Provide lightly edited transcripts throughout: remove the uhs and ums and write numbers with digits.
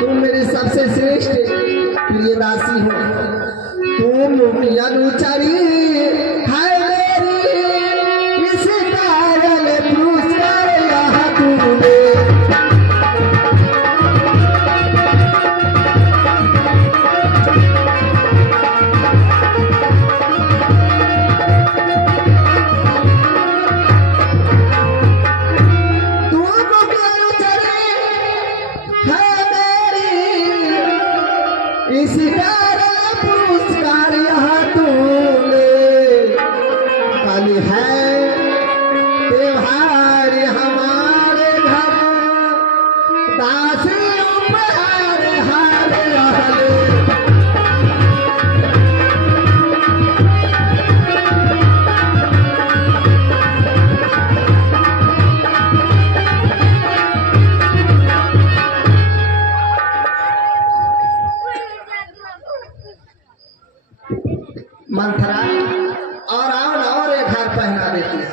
तुम मेरी सबसे श्रेष्ठ प्रिय दासी हो। तुम अनुचरी है मेरी, इस कारण पुरस्कार यहाँ तूने। इस कारण पुरस्कार यहाँ तूने। कल है त्योहार हमारे घर, दासी उपहार हार रहले। मंथरा और आओ ना और एक हाथ पहना देती है।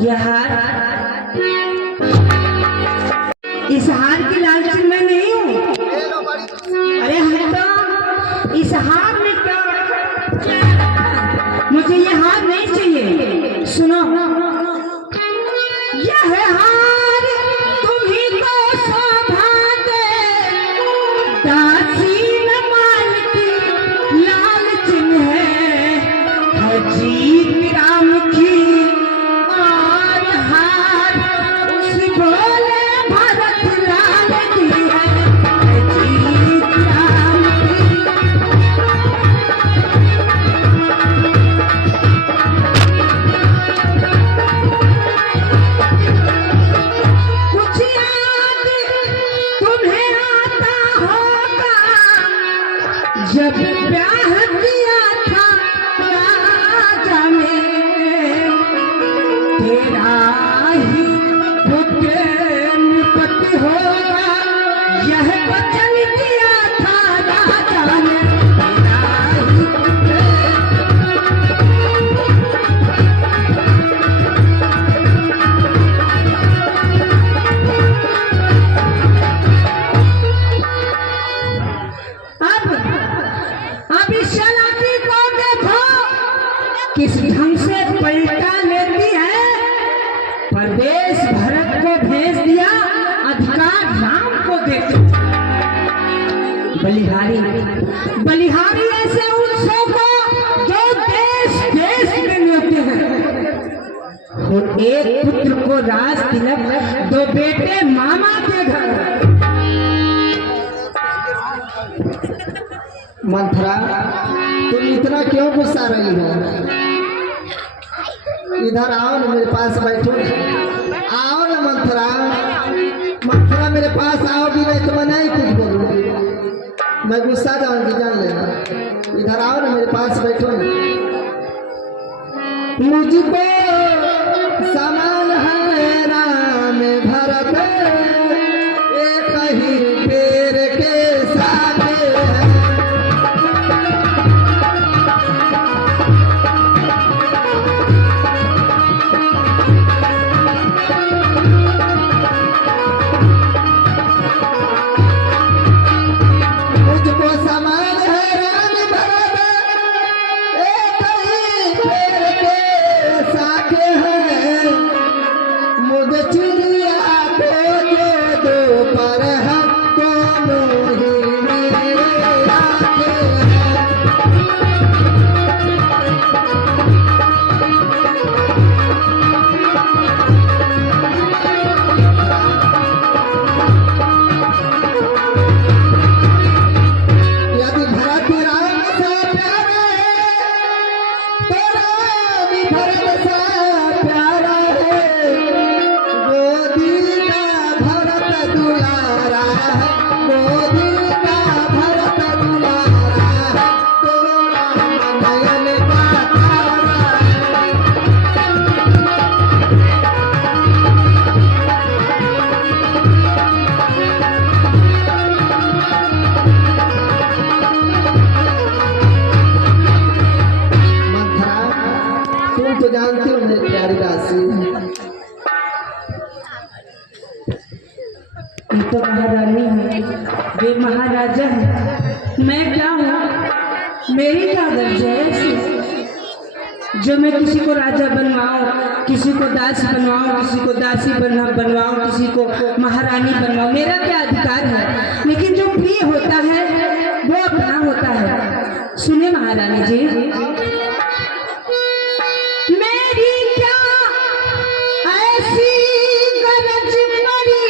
यह हार, इस हार की लालच में नहीं हूँ। अरे हम तो इस हार में क्या, मुझे ये हार नहीं चाहिए। सुनो, यह हार तुम्ही को शोभा दे, दासी न मान की लालच है जीत राम की। और हार उस भोले भरत लाल की है जीत राम की। कुछ याद तुम्हें आता होगा, जब ब्याह किया था राजा में, तेरा ही पुत्र निपति होगा, यह वचन दिया था राजा ने। तेरा ही पुत्र। अब इस शराबी को देखो किस ढंग से पलटा लेती है। प्रदेश भरत को भेज दिया, अधिकार राम को देते। बलिहारी ऐसे उत्सव को जो देश देश में मिलते हैं। और एक पुत्र को राज तिलक, दो बेटे मामा के घर। मंथरा, तुम इतना क्यों गुस्सा रही हो? इधर आओ ना, मेरे पास बैठो। आओ ना मंथरा। मंथरा मेरे पास आओगी नहीं तो मैं नहीं कुछ बोलूंगी। मैं गुस्सा जाऊंगी, जान लेना। इधर आओ ना, मेरे पास बैठो ना। मुझको समान है राम भरत, एक ही पेड़ के साथ है। मुझको समान है राम भरत, एक ही पेड़ के साथ है। मुझे चिड़िया को जो दो पर हम दोनों ही मेरे आगे हैं। यदि भरत राम सा प्यारा है, तो राम भरत सा प्यारा है। गोदी का भरत दुलारा है, गोदी का भरत दुलारा है। दोनों जानती हो मेरी प्यारी दासी। ये तो महारानी है, वे महाराजा है, मैं क्या हूँ? मेरी क्या दर्ज है ऐसी जो मैं किसी को राजा बनवाऊं, किसी को दास बनवाऊं, किसी को दासी बनवाऊं, किसी को महारानी बनवाऊं? मेरा क्या अधिकार है? लेकिन जो प्रिय होता है वो अपना होता है। सुनिए महारानी जी, मेरी क्या ऐसी गरज पड़ी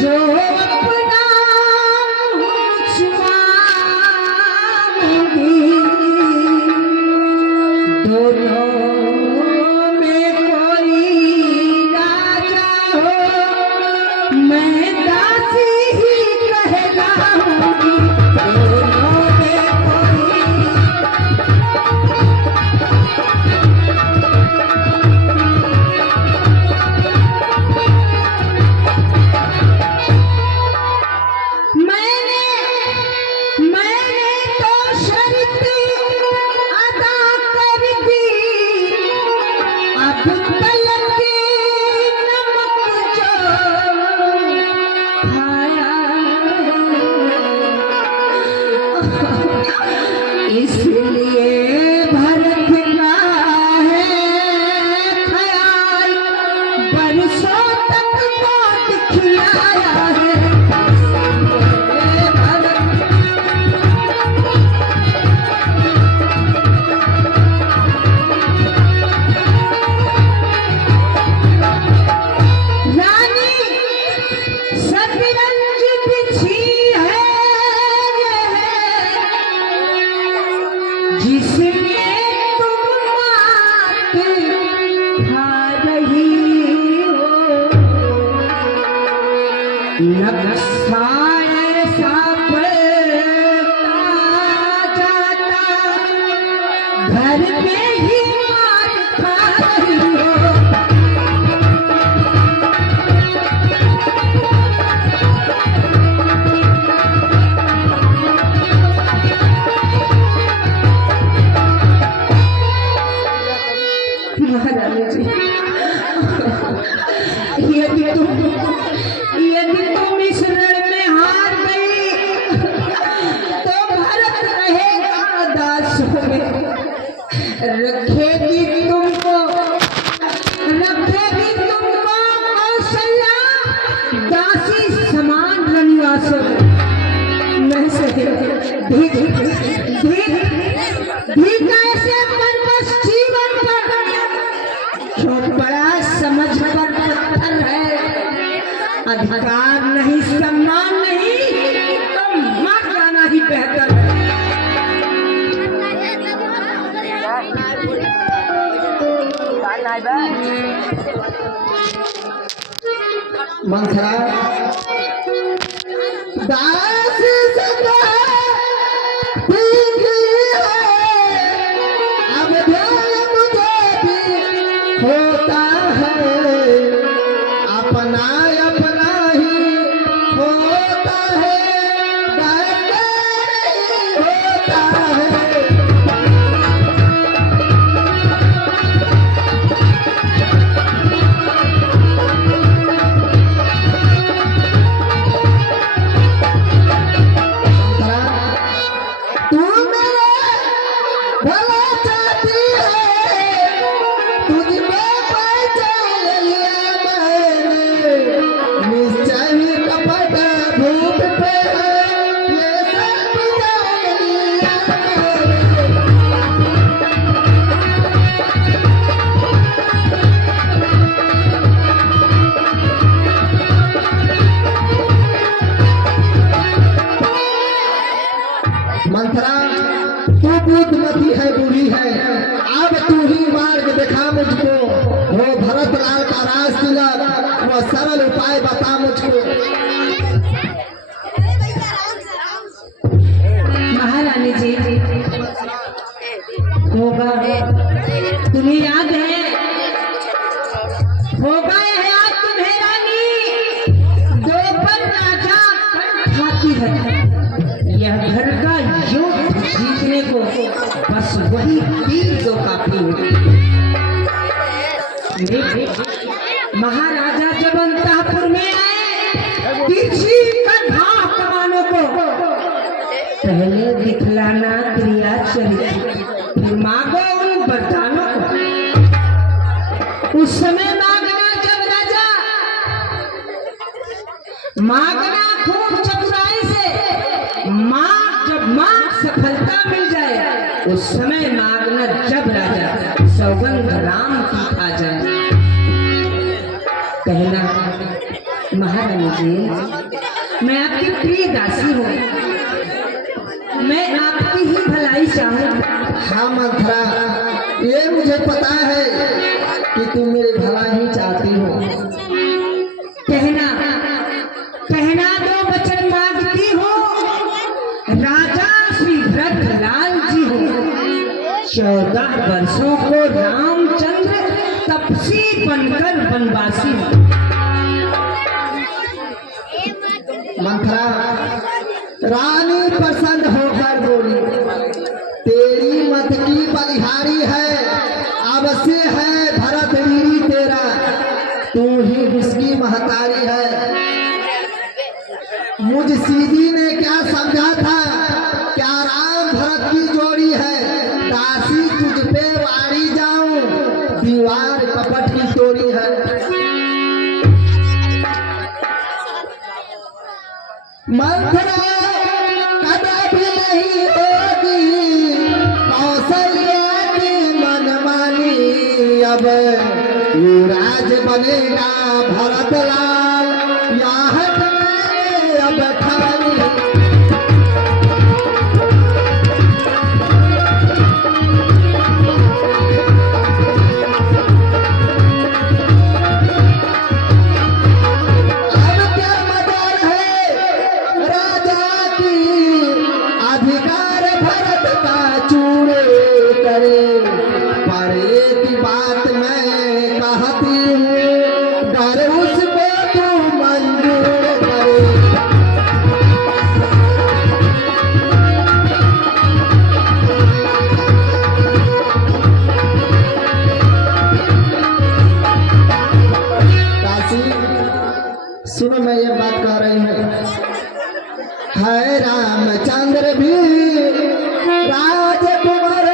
जो अपना छुपाऊंगी, दोनों में कोई राजा हो मैं दासी ही कहलाऊंगी, दोनों में कोई। मैंने तो शर्त अदा कर दी, अब तलक के नमक जो खाया, इसलिए भरत का है ख्याल, बरसों तक बात खिलाया है। रानी सतरंज बिछी है जिसमें तुम मात खा रही हो, नक्शा ऐसा पलटा जाता, घर पे ही मात खा रही हो। महारानी जी, यदि तुम इस रण में हार गई तो भरत रहेगा दास में, रखेगी तुमको कौशल्या दासी समान रनिवास में से भी कैसे परवश जीवन पर छोट बड़ा समझ कर पत्थर है, अधिकार नहीं सम्मान नहीं तो मर जाना ही बेहतर है। मंथरा दास सदा ठीक है, अब ध्यान मुझे भी होता है, अपना अपना ही होता है, डरना नहीं होता है। मंथरा तू बुद्धमती है, बुरी है, अब तू ही मार्ग दिखा मुझको, वो भरत लाल का राज तिलक, वो सरल उपाय बता मुझको। महारानी जी, होगा तुम्हें याद है, होगा यह आज तुम्हें रानी दोपहर राजा खाती है, यह घर का युद्ध जीतने को बस वही तीर जो काफी है। महाराजा जब अंतःपुर में आए, तिरछी कन्हा कमानों को पहले दिखलाना क्रिया चरित्र, फिर मांगो उन वरदानों को। उस समय मांगना जब राजा मांगना खूब चतुराई से, जब मांग सफलता मिल जाए उस समय मांगना जब राजा सौगंध राम की खा जाए। कहना महारानी जी मैं आपकी प्रिय दासी हूँ, मैं आपकी ही भलाई चाहूँ। हाँ मंथरा, ये मुझे पता है कि तुम मेरे भला ही चाहती हो। कहना दो वचन मांगती हो, राजा श्री भरतलाल जी हो। 14 वर्षों को रामचंद्र तपसी बनकर वनवासी। मंथरा, रानी प्रसन्न होकर बोली, तेरी मत की बलिहारी है, अवश्य है भरत वीरी तेरा, तू ही उसकी महतारी है। मुझ सीधी ने क्या समझा था, क्या राम भरत की जोड़ी है, दासी तुझ पे वारी जाऊं, दीवार कपट की तोड़ी है। मंथरा कदापि नहीं होगी कौशल्या की मनमानी, अब युवराज बनेगा भरतलाल, यहाँ अब ठानी। सुनो, मैं ये बात कह रही हूँ, है रामचंद्र भी राजकुमार,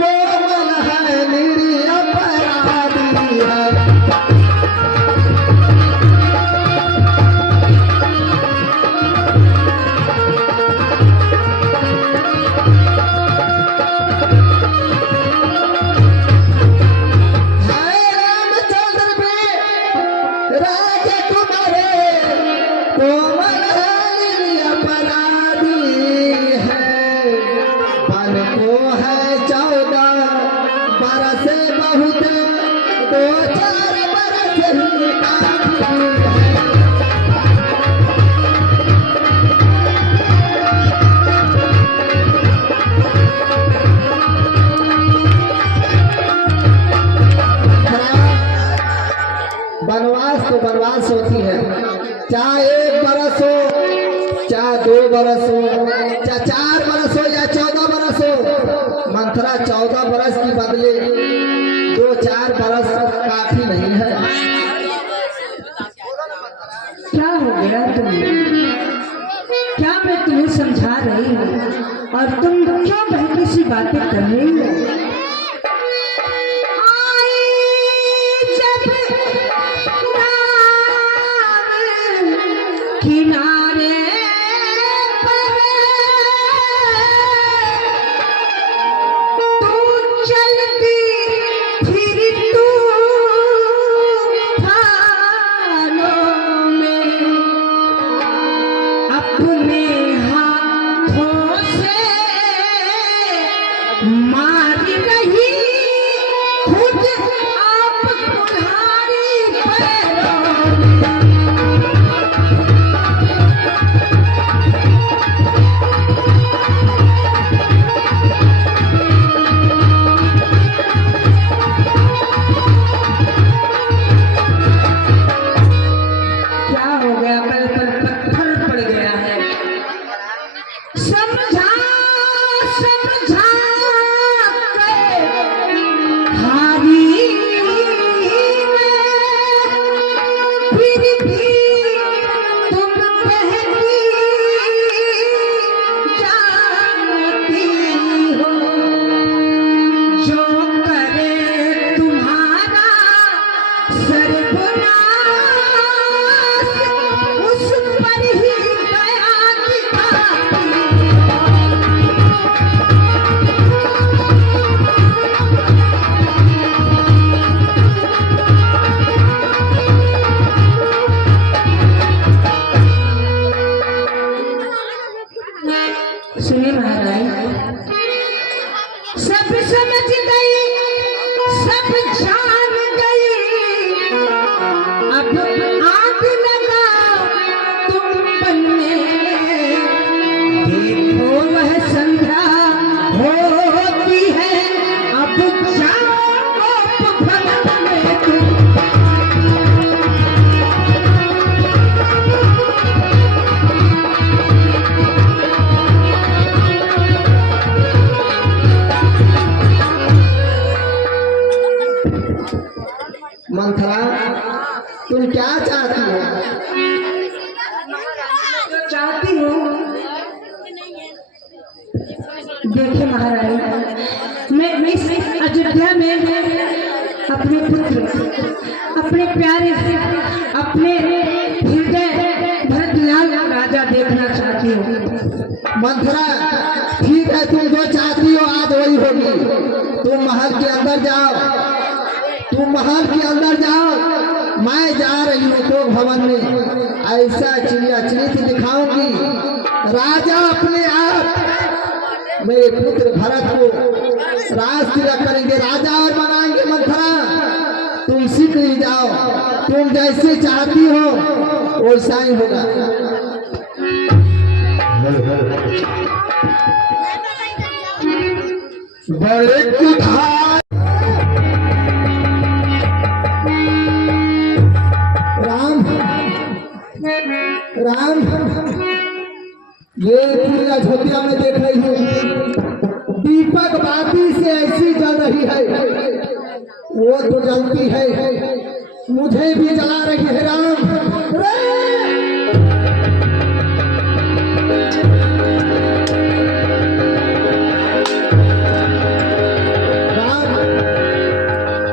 कोमल है निरी अपराधी है। वनवास तो वनवास होती है, चाहे 1 बरस हो, चाहे 2 बरस हो, चाहे 4 बरस हो या 14 बरस हो। मंथरा 14 बरस की बदले 2-4 बरस काफी नहीं है। क्या हो गया तुम्हें? क्या मैं तुम्हें समझा रही हूँ और तुम क्यों बहकी सी बातें कर रही हो? किनारे पर तू चलती फिर तू खानों में, अपने हाथों से मार रही खुद आप कुल्हाड़ी पैरों में। क्या चाहती हो? चाहती हूँ, देखिए महाराज, मैं इस अयोध्या में अपने पुत्र, अपने प्यारे, अपने हृदय भरतलाल राजा देखना चाहती हूँ। मंथरा, ठीक है, तुम जो चाहती हो आज वही होगी। तुम महल के अंदर जाओ, तुम महल के अंदर जाओ। मैं जा रही हूँ तो भवन में ऐसा चिड़िया चिड़ित दिखाऊंगी, राजा अपने आप मेरे पुत्र भरत को राज तिलक करेंगे, राजा और बनाएंगे। मंथरा, तुम सीख ही जाओ, तुम जैसे चाहती हो वैसा ही होगा। बड़े कुठार राम राम, ये पूरी अयोध्या में देख रही हूँ, दीपक बाती से ऐसी जल रही है, वो तो जलती है, मुझे भी जला रही है। राम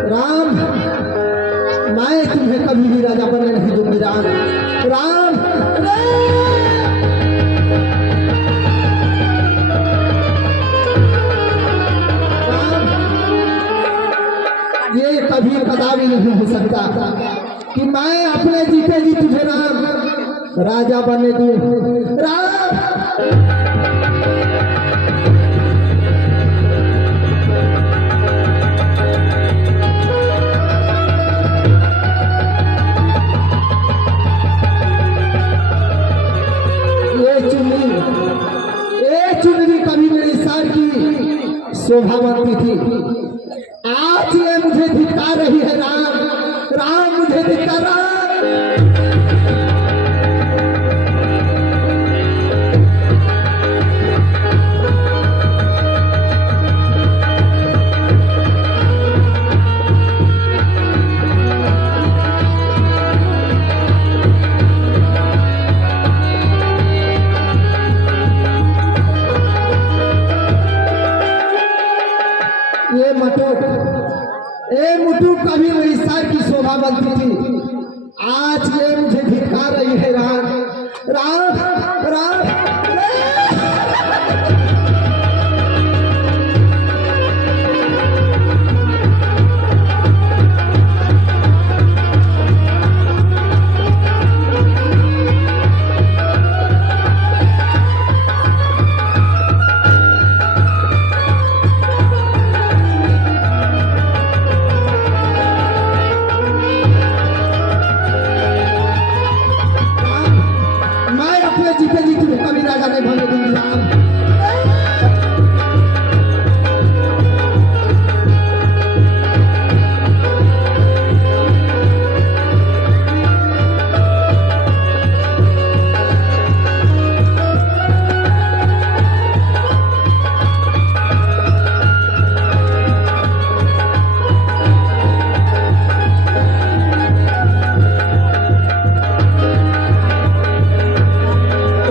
राम, मैं तुम्हें कभी भी राजा बनने नहीं दूंगी। राम राम, ये कभी कदापि नहीं हो सकता कि मैं अपने जीते जी तुझे राम राजा बनने दूं। राम चुनरी कभी मेरे सर की शोभा बनती थी, आज ये मुझे धिक्कार रही है। राम राम, मुझे धिक्कार। ये मुटु कभी मेरी सर की शोभा बनती थी, आज ये मुझे धिक्कार रही है। राम राम राम, जीते जी तुम कभी राजा नहीं बनने दूंगी।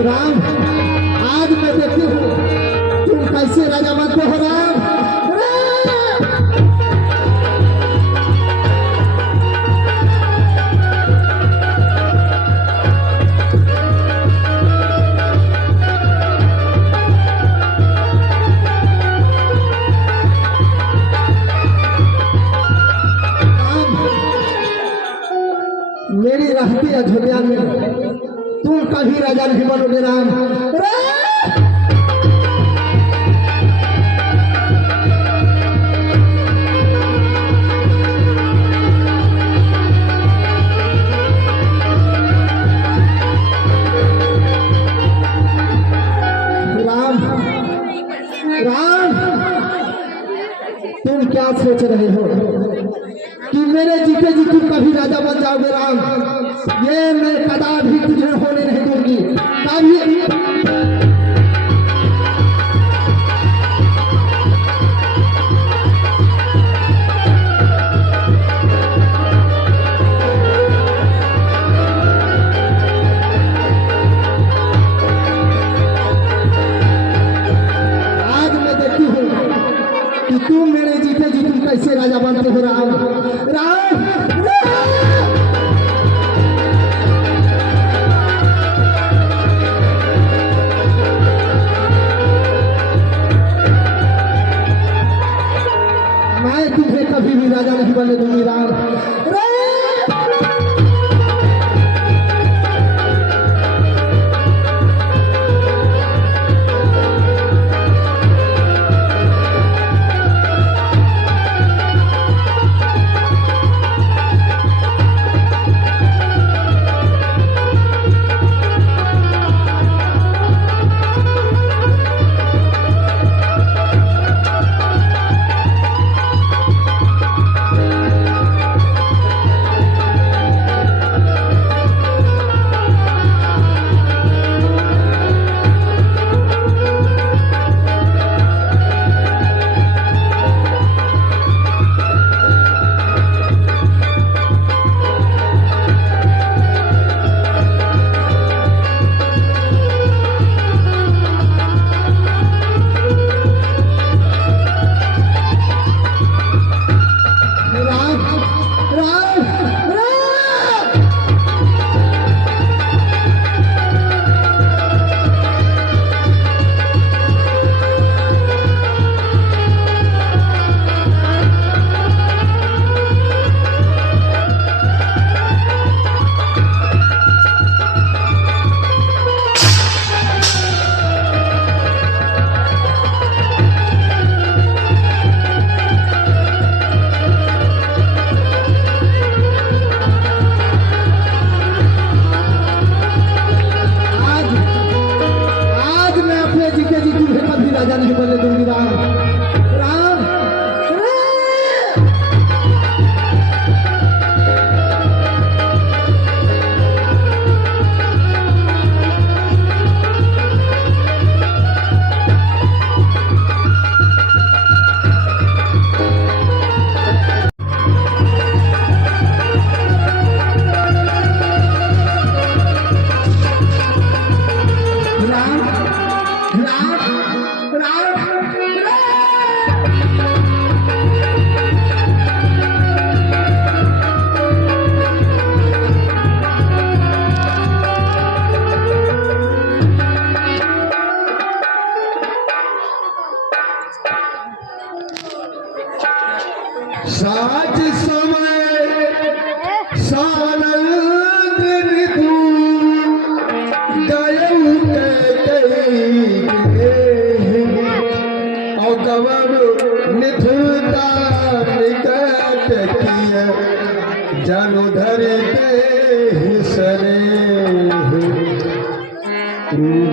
राम, आज मैं देखती हूँ तुम कैसे राजा बनते हो। राम मेरी रहती अयोध्या में तुम कभी राजा नहीं बनोगे। राम राम राम, तुम क्या सोच रहे हो कि मेरे जीते जी तुम कभी राजा बन जाओगे। राम, ये मैं कदापि तुझे होने नहीं दूंगी। कभी कैसे राजा बनते हो राम राम राम। मैं तुम्हें कभी भी राजा नहीं बनने दूंगी राम राम। राजा नहीं बनने दूंगी राम राम राम। साज समय सानंद ऋतु गयऊ और गवर निधुता निकट किया जनु धरे सरे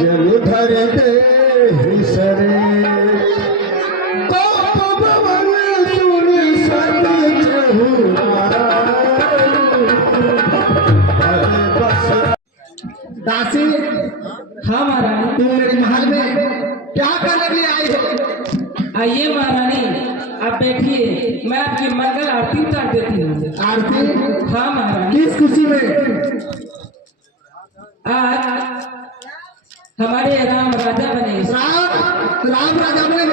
जनु धरे सरे दासी हाँ महारानी। तुम मेरे महल में क्या करने के लिए आई हो? आइए महारानी, आप बैठिए, मैं आपकी मंगल आरती उतार देती हूँ। आरती? हाँ महारानी। किस खुशी में? आज हमारे राम राजा बने। राम राजा बने?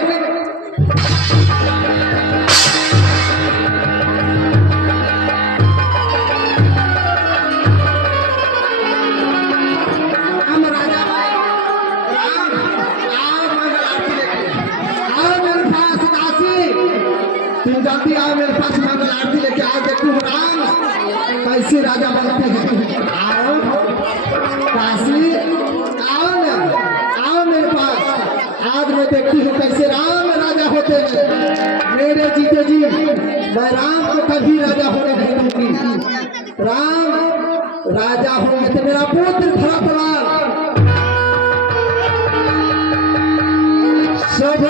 तुम जाती आओ मेरे पास मंगल आरती लेके आओ, देखो राम कैसे राजा बनते हैं। आओ काशी, आओ ना, आओ मेरे पास। आज मैं देखती हूँ कैसे राम राजा होते हैं। मेरे जीते जी मैं राम को कभी राजा होने नहीं दूंगी। राम राजा होंगे तो मेरा पुत्र धरतलाल सब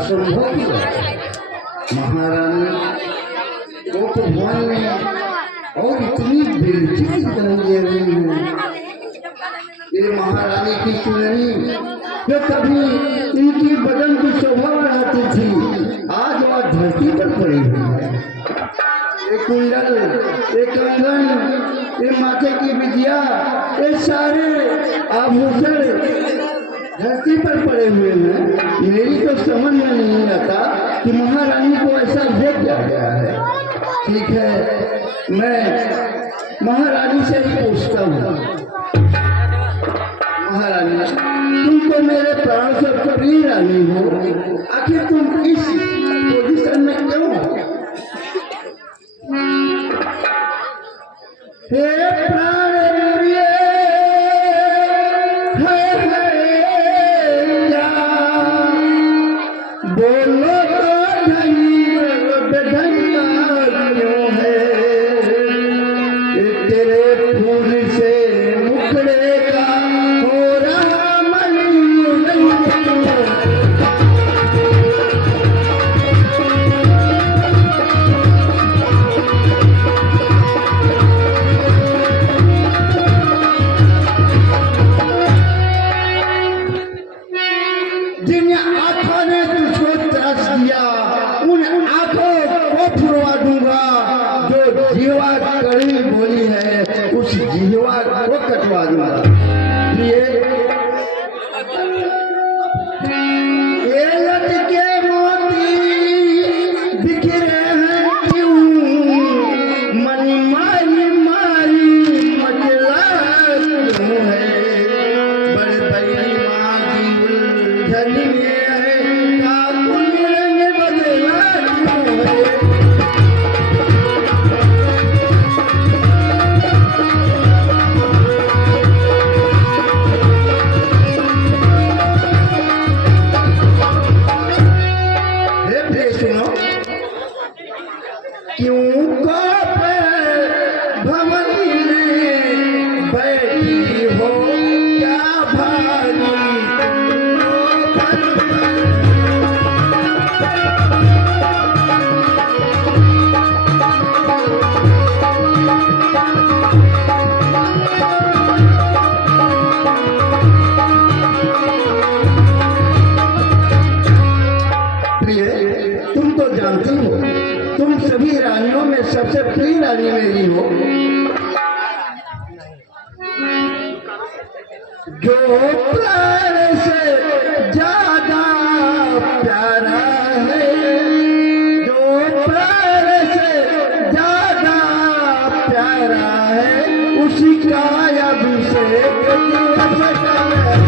असंभव की बात है। महारानी वो तो भवन में और इतनी बेइज्जती करेंगे ये महारानी की चुनरी जो कभी इनकी बदन की शोभा बढ़ाती थी, आज वह धरती पर पड़ी हुई है। ये कुंडल, ये कंगन, ये माथे की बिटिया, ये सारे आभूषण धरती पर पड़े हुए हैं। मेरी तो समझ में नहीं आता कि महारानी को ऐसा भेज दिया गया है। ठीक है, मैं महारानी से ही पूछता हूँ। महारानी, तुम तो मेरे प्राण से प्रिय रानी हो, आखिर तुम इस पोजीशन में क्यों हो? हे प्राण प्रिय, बोलो क्यों है तेरे फूल से मुखड़े का हो रहा मन। जिन आंखों ने तुझको त्रास दिया, उन आंखों को फुरवा दूंगा। जो जीवा कड़ी बोली है, उस जीवा को कटवा दूंगा। ये लटके मोती बिखरे हैं क्यों, मन मारी मारी मचला क्यों है। बड़े बड़ी माँ की उलझन में है, काकुल ने बदला क्यों है। क्यों को भवनी में बैठी हो क्या भारी। प्रिय, तुम तो जानती हो, तुम सभी रानियों में सबसे प्रिय रानी मेरी हो। जो प्राण से ज्यादा प्यारा है, जो प्राण से ज्यादा प्यारा है, उसी का अभिषेक दिवस है।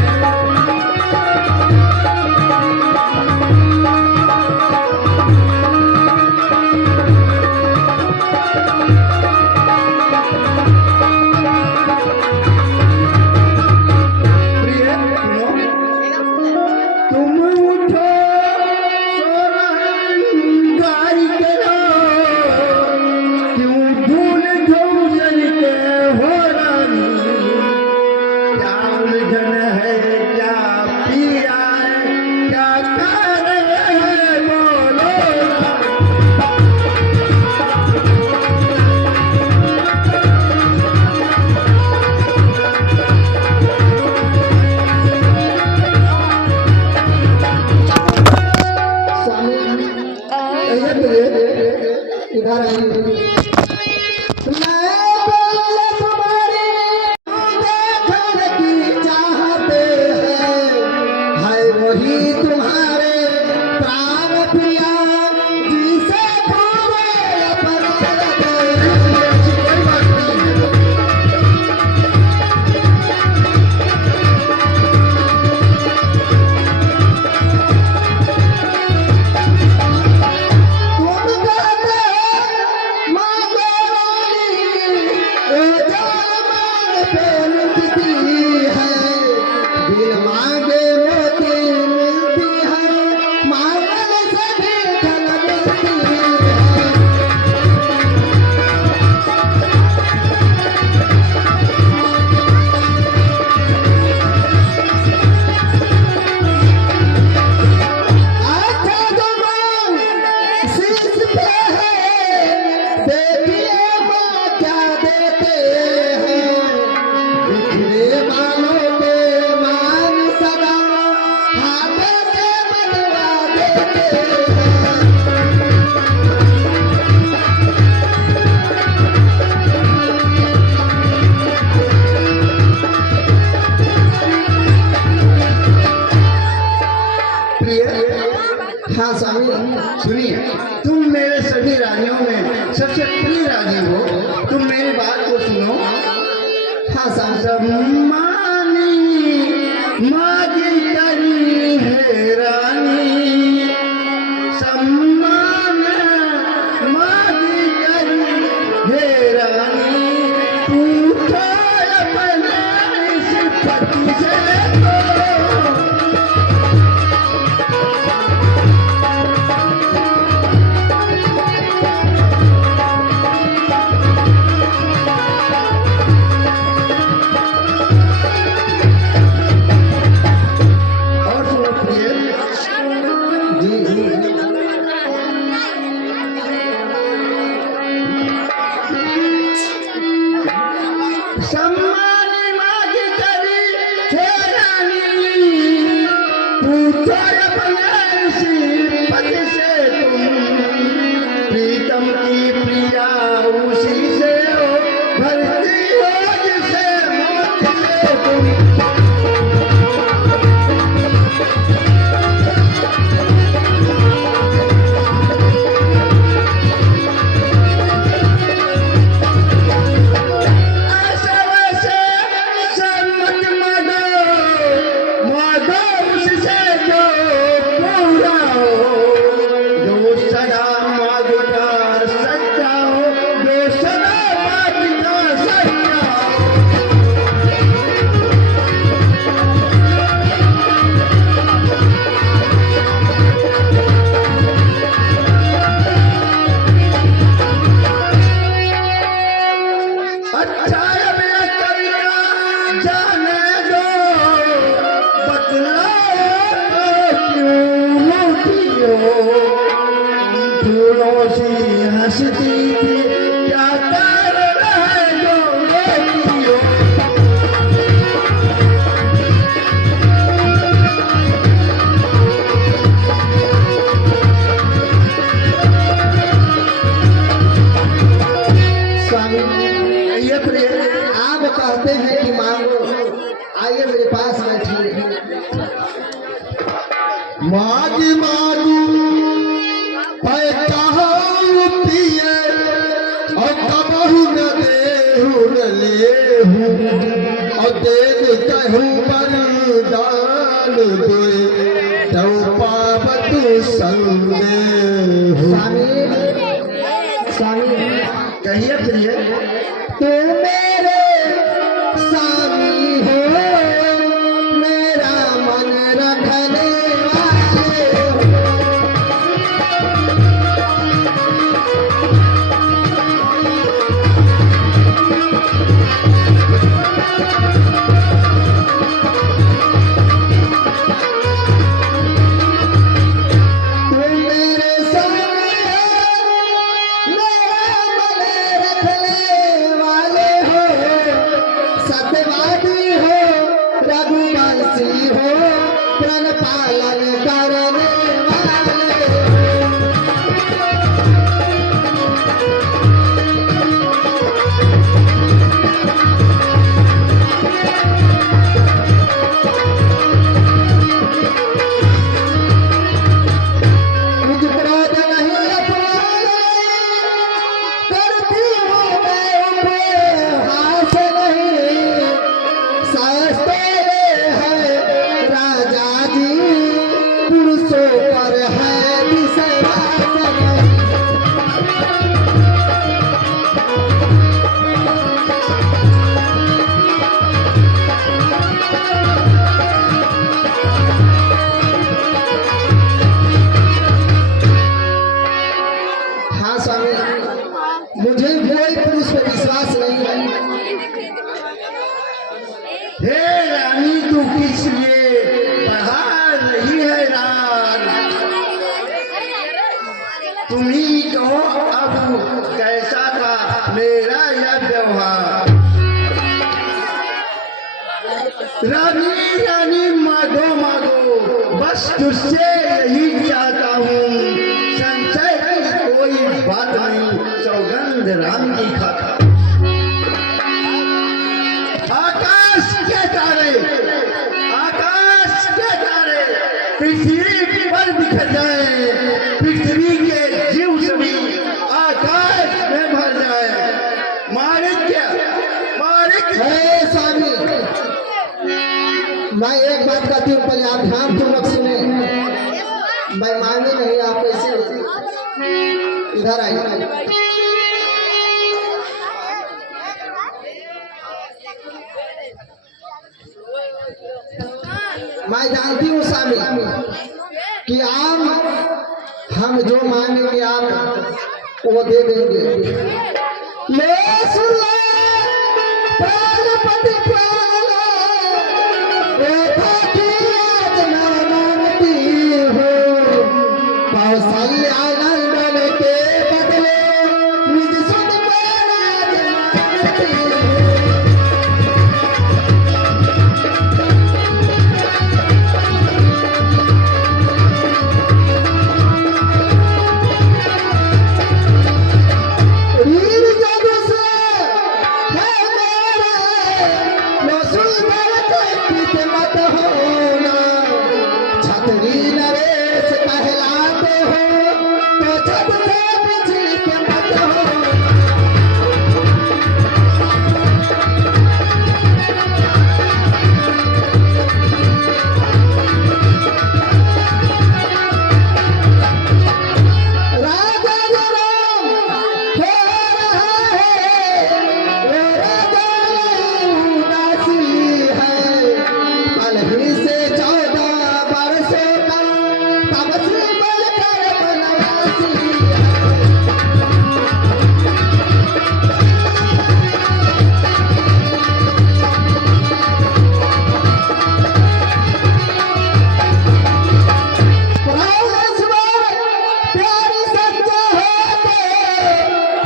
इधर वही तुम्हारे प्राण प्रिया जिसे प्रीतम की प्रिया उसी से हो भरती हो जिसे मोती तुम। फूलों सी हंसती थी क्या कर रहे जो रोती हो। स्वामी ये प्रिय आप कहते हैं कि मांगो, आइए मेरे पास बैठिए। मागी मागू पैसा पिए और कबहू न देहू न लेहू और दे कहूँ बलिदान दे तो पावत संदेहू। स्वामी स्वामी कहिए प्रिय तू मेरे स्वामी हो, मेरा मन रखने वाले हो। तू मेरे स्वामी हो, मेरा मन रखने वाले हो। सत्यवादी हो, रघुवंशी हो, प्रण पालन करने वाले हो। मुझ क्रोध नहीं अपनाए, करती हूँ मैं उपहास नहीं। शास्त्र है राजा जी, पुरुषों पर है विश्वास नहीं। हाँ स्वामी, मुझे कोई पुरुष पर विश्वास नहीं है। हे रानी तू किस लिए पढ़ा रही है रात। तुम ही कहो अब कैसा था मेरा यह व्यवहार। रानी रानी मांगो मांगो बस तुझसे यही चाहता हूँ। संशय की कोई बात नहीं, सौगंध राम की खाता। आकाश के तारे, आकाश के तारे पृथ्वी पर बिखर जाए, पृथ्वी के जीव सभी आकाश में भर जाए। माणिक्य माणिक्य। हे स्वामी, मैं एक बात कहती हूँ, पहले आप ध्यान पूर्वक सुने। मैं मांगे नहीं, आप ऐसे इधर आइए। मैं जानती हूँ स्वामी कि आप हम जो मांगेंगे आप वो दे देंगे। ले सुन ले प्राणपति प्याला, देखा कि आज मैं मांगती हूँ। कौशल्या नंदन के बदले निज सुध में राज मांगती हूँ।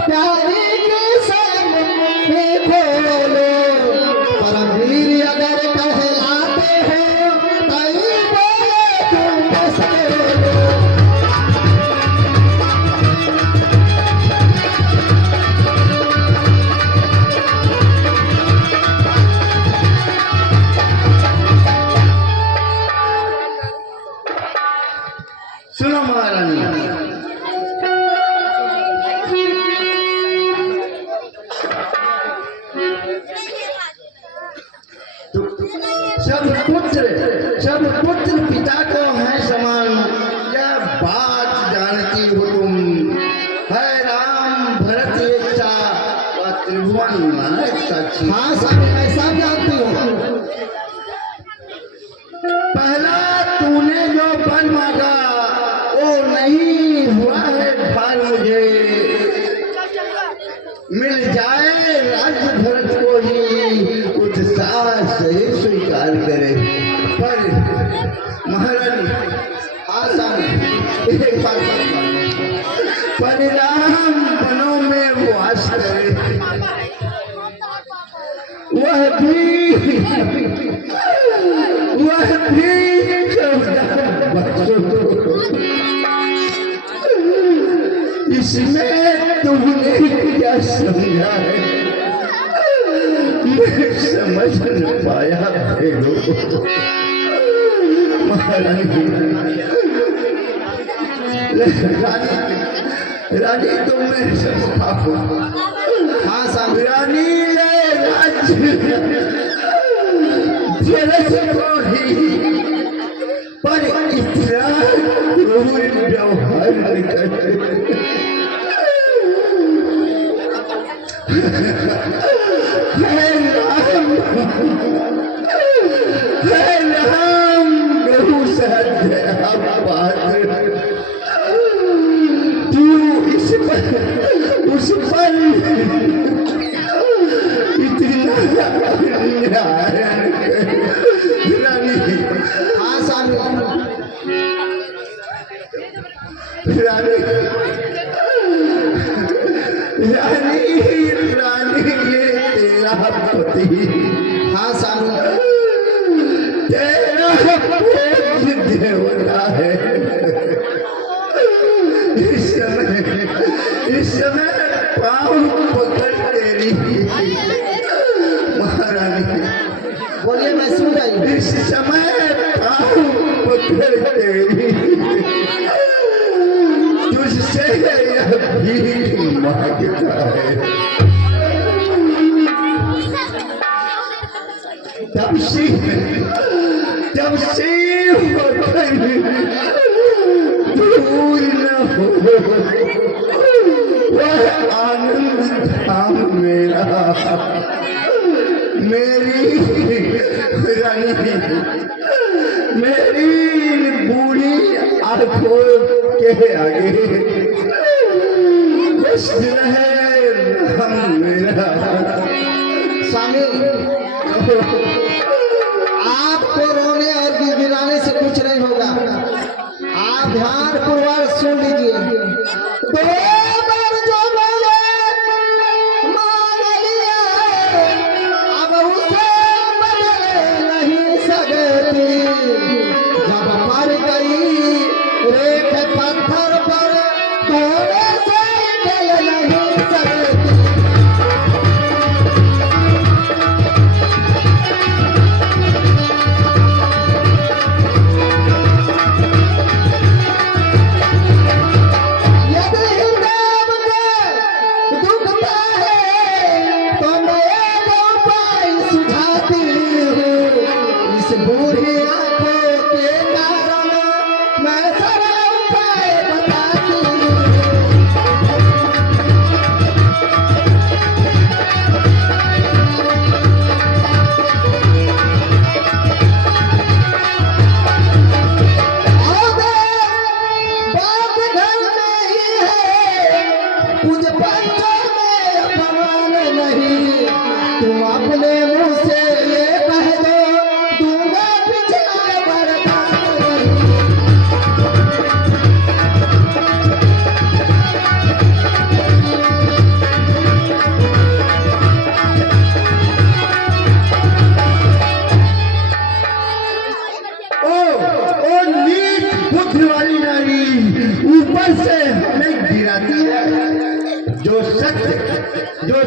प्यारी के सामने खोलो परमवीर अगर कहलाते हो तई बोले तुम बसे सुनो महारानी, सब पुत्र पिता को है समान, यह बात जानती हो तुम। है राम भरत एकता व त्रिभुवन नायक साक्षी। हाँ स्वामी मैं सब जानती हूँ। पहला तूने जो वन मांगा वो नहीं हुआ है फल मुझे। मिल जाए राज्य भरत को ही उत्साह से स्वीकार करे। पर महारानी, हाँ स्वामी एक बात परिणाम वनों में वास करे, वह भी 14 बच्चों को। इसमें तुमने क्या समझा है मैं समझ न पाया भेड़ो। महारानी, रानी तुम मेरे समझा हो। हाँ स्वामी रानी ने राज्य जरस को ही पर इतना क्रूर व्यवहार करते। हे राम प्रभु सहज तू इस पर उस पर इतना रानी। हाँ स्वामी रानी रानी रानी ये तेरा पति। हाँ स्वामी तेरा पूज्य देवता है। इस समय पाँव पकड़ तेरी महारानी। बोलिए मैं सुन रही हूँ। इस समय पाँव पकड़ तेरी तुझसे यह भी मांगता है। तब से दूर न हो वह आनंद धाम मेरा। मेरी रानी, मेरी बूढ़ी आंखों के आगे बस रहे हम मेरा। स्वामी आपको रोने और गिड़गिड़ाने से कुछ नहीं होगा। आप ध्यान पूर्वक सुन लीजिए। दो बार जो बोले मान लिया, अब उसे बदल नहीं सकती। जब मर गई रेत पत्थर पर थोड़े से डल नहीं सकती।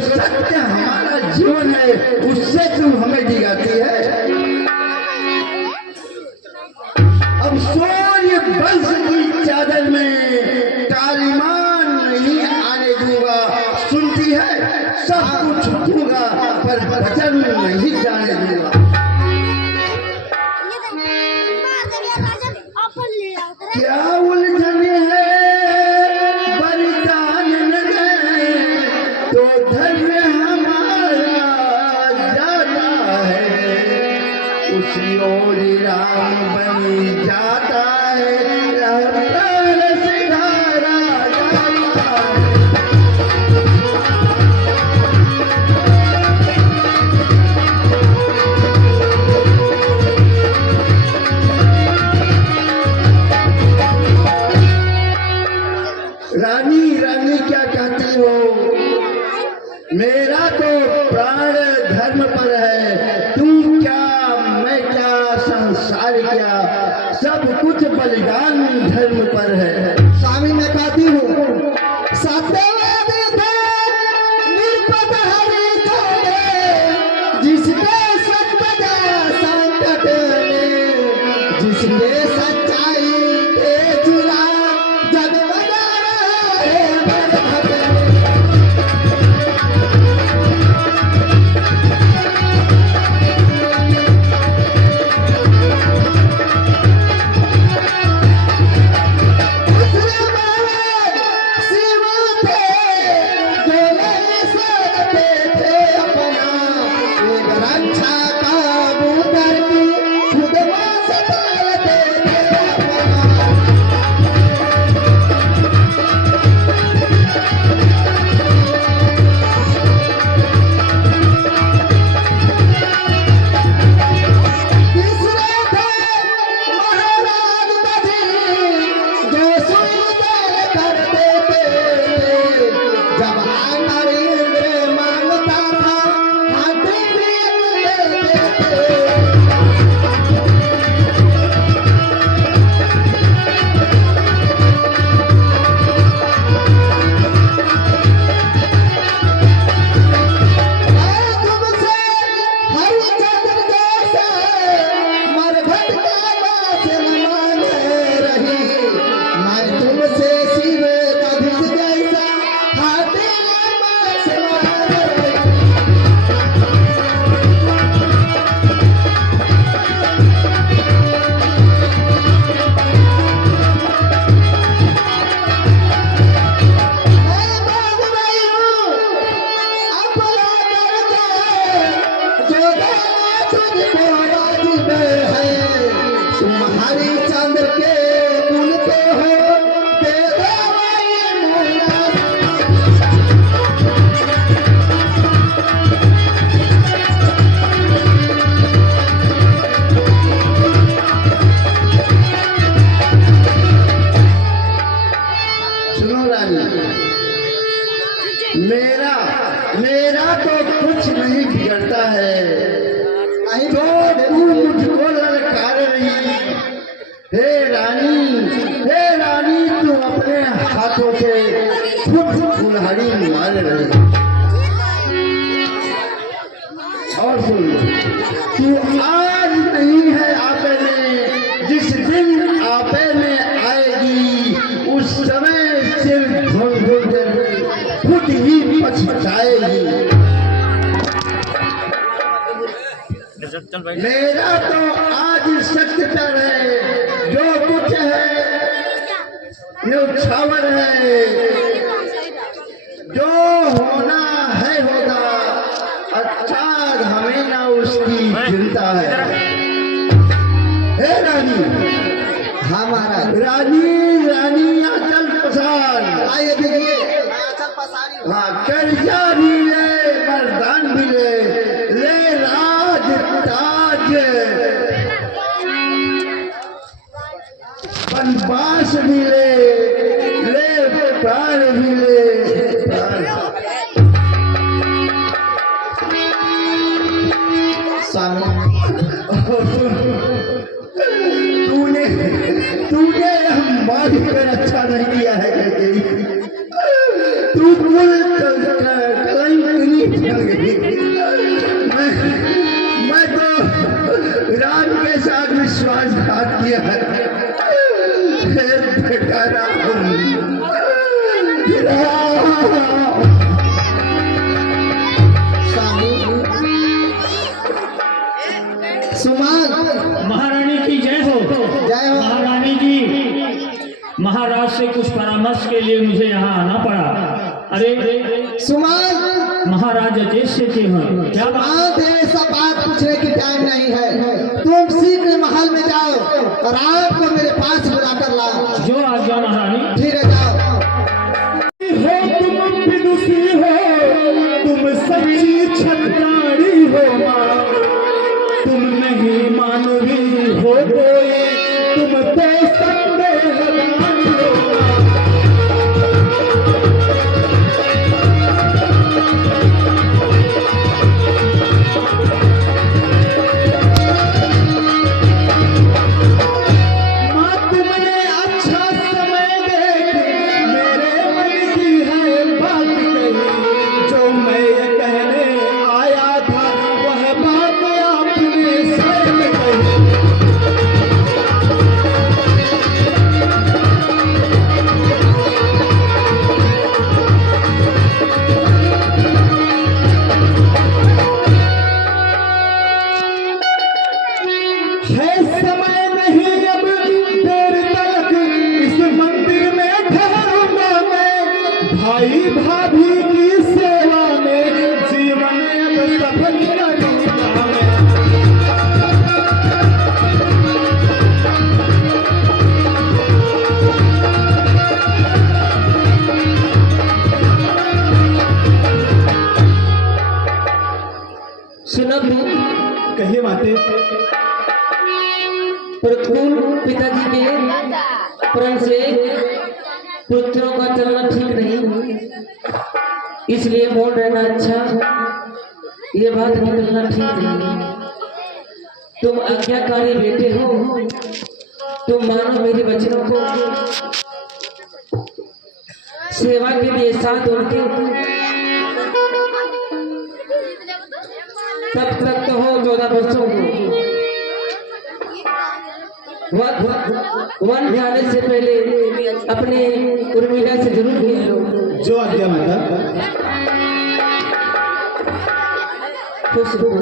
सत्य हमारा जीवन है उससे तुम हमें डिगाती है। अब सूर्य वंश की चादर में तालिमान नहीं आने दूंगा, सुनती है सब कुछ दूंगा पर वचन नहीं जाने दूंगा। क्या उलझने हैं बलिदान न गए तो धर्म हमारा जाता है, उसी ओर राम बन जाता है, रफ्तार से धारा जाता है। रानी रानी क्या कहती हो, मेरा तो प्राण धर्म पर है, तुम क्या मैं क्या संसार क्या, सब कुछ बलिदान धर्म पर है। स्वामी मैं कहती हूँ सत्यवादी थे निरपद हरि छोड़े, जिसके सत्य संकट में, जिसने सच्चाई के चुरा जगमगा रहे मरहत में। उसने मारे शिव थे जो नहीं सकते थे अपना, एक रक्षा का भूतर की खुद संभालते थे अपना। तीसरे थे महाराज दधी जो सुंदर करते थे, जब आकर इंद्र मांगता था हाथ भी देते थे। मैं तुमसे हरिचंद्र जैसे मरघट का दास न मांगे रही, मैं तुमसे शिव दधिच जैसा हाथी न मांस मांगे रही। मैं मांग रही हूँ अपना दर्जा, जो देना तुझको वाजिब है, तुम हरिचंद्र के कुल के हो, दे दो वही मोला। सुनो रानी, मेरा मेरा तो कुछ नहीं बिगड़ता है, जो तू मुझको ललकार रही। हे रानी तू अपने हाथों से खुद कुल्हाड़ी मार रही। और सुन, तू आज नहीं है आपे में, जिस दिन आपे में आएगी उस समय सिर घोल घोल कर खुद ही पछताएगी। मेरा तो आज सत्य पर है, जो कुछ है न्यौछावर है, जो होना है होगा, अच्छा हमें ना उसकी चिंता है। हे रानी, हाँ महाराज रानी आंचल पसार, आइए देखिए आंचल पसारी। हाँ कर्जा भी ले मर्दान भी ले राज ताज, बनवास भी ले प्राण भी ले प्राण। तूने हमारी पर अच्छा नहीं किया है, कहते तू कुल के लिए मुझे यहाँ आना पड़ा। अरे सुमन, महाराज अजय के हैं क्या बात? बात है, सब बात पूछने की टाइम नहीं है। तुम शीघ्र महल में जाओ और आपको मेरे पास बुला कर लाओ। जो आज्ञा महारानी। ठीक है, जाओ। हो तुम विदुषी हो, तुम सच्ची छत्राणी हो माँ, तुम नहीं मानवी हो कोई, तुम तो संदेह रानी हो माँ। माँ तुमने अच्छा समय देख मेरे मन की है बात कही, जो मैं ये कहने आया था वह बात आपने स्वयं कही। है समय नहीं अब देर तक इस मंदिर में ठहरूंगा मैं, भाई भाभी की सेवा में जीवन अब सफल करूंगा मैं। सुनब कहिए माते। प्रतिकूल पिताजी के प्रण से पुत्रों का चलना ठीक नहीं, इसलिए बोल रहना अच्छा, ये बात निकलना ठीक नहीं। तुम आज्ञाकारी बेटे हो, तुम मानो मेरे बच्चों को, सेवा के लिए साथ उनके तब तक तो हो 14 वर्षों को, वन जाने से पहले अपने उर्मिला से जरूर मिल लो। जो आज्ञा माता। खुश रहो।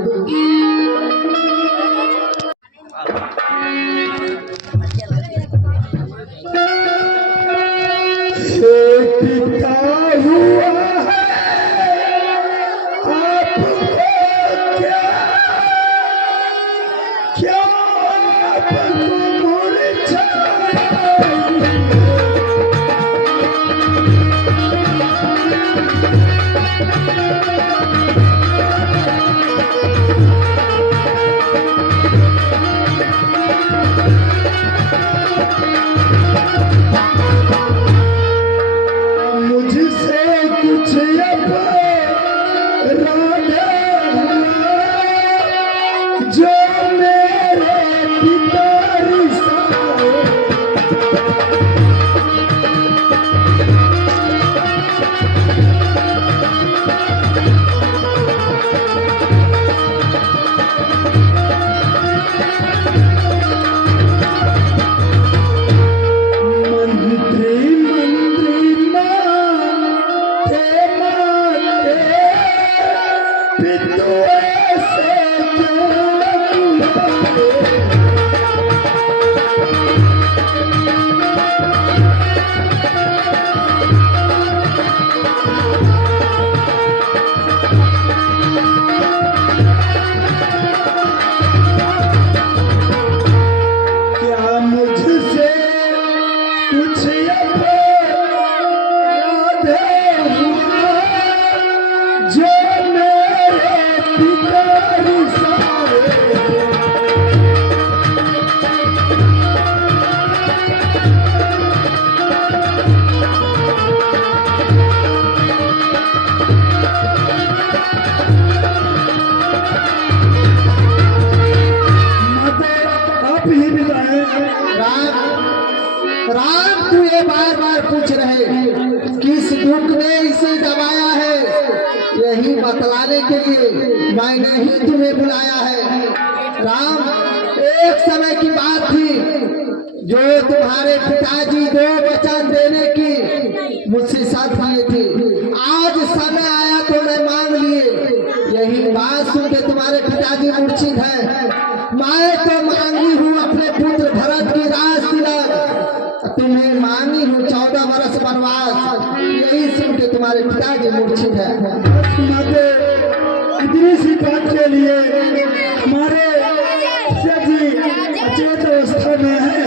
पिता हुआ आपको क्या क्या आपको मुरझाया? मुझसे कुछ अब राधा जो मेरे पिता रिसाए। मंत्री मंत्री माते माते पितु ऐसे क्यों बुलाए? क्या मुझसे कुछ अब राधे हुआ जो मेरे पिता रिसाए? माता आप ही बताएं। राम, तू ये बार बार पूछ रहे किस दुख ने इसे दबाया है, यही बतलाने के लिए मैंने ही तुम्हें बुलाया है। राम, एक समय की बात थी जो तुम्हारे पिताजी 2 वचन देने की मुझसे साथ लिए थे। आज समय आया तो मैं मांग लिए। यही बात सुन के तुम्हारे पिताजी मूर्छित हैं। मैं तो मांगी हूँ अपने पुत्र भरत की राज तिलक, तुम्हें मांगी हूँ 14 वर्ष वनवास। मूर्छित है। माते इतनी सी बात के लिए हमारे जी अचेत अवस्था में है।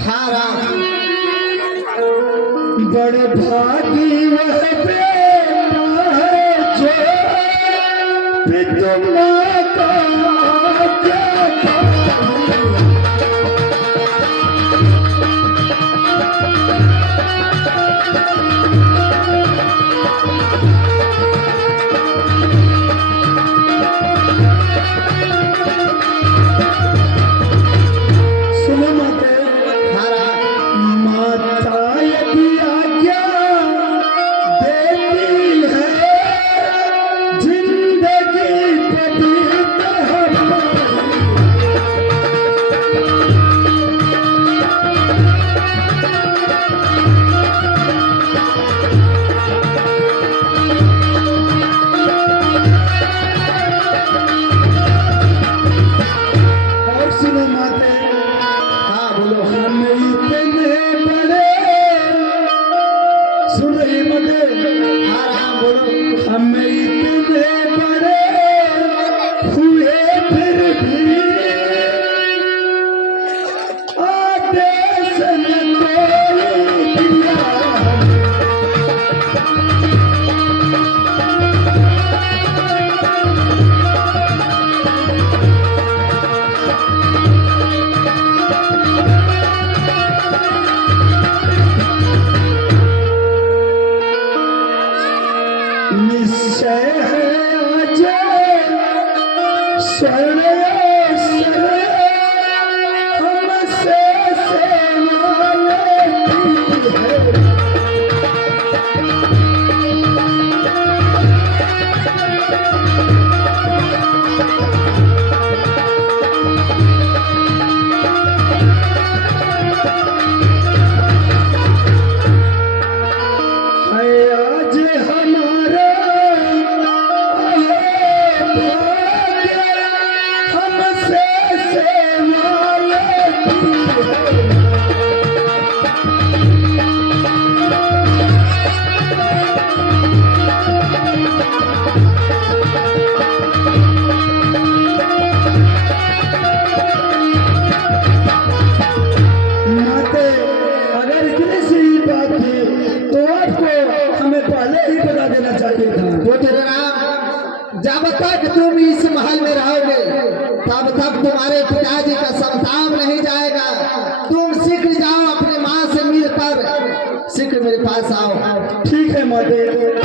हाँ राम, बड़े भागी वह बेटा है जो पिता माँ का क्या सुनो माते, हाँ राम, माता यदि आज्ञा देती है जिंदगी पवित्र हमारी। और सुनो माते, हाँ बोलो। हम इतने बड़े, सुन रही माते, हाँ राम बोलो। हम इतने बड़े हुए फिर भी आदेश न कोई दिया। निश्चय है आज स्वर्ण हमसे सेवा लेती है। है आज हमारा भाग्य, हमसे सेवा लेती है। माते, अगर इतनी सी बात थी तो आपको हमें पहले ही बता देना चाहिए था। बेटे राम, जब तक तुम इस महल में रहोगे तब तक तुम्हारे पिताजी का संताप नहीं जाएगा। तुम शीघ्र जाओ, अपने माँ से मिलकर शीघ्र मेरे पास आओ। ठीक है माते।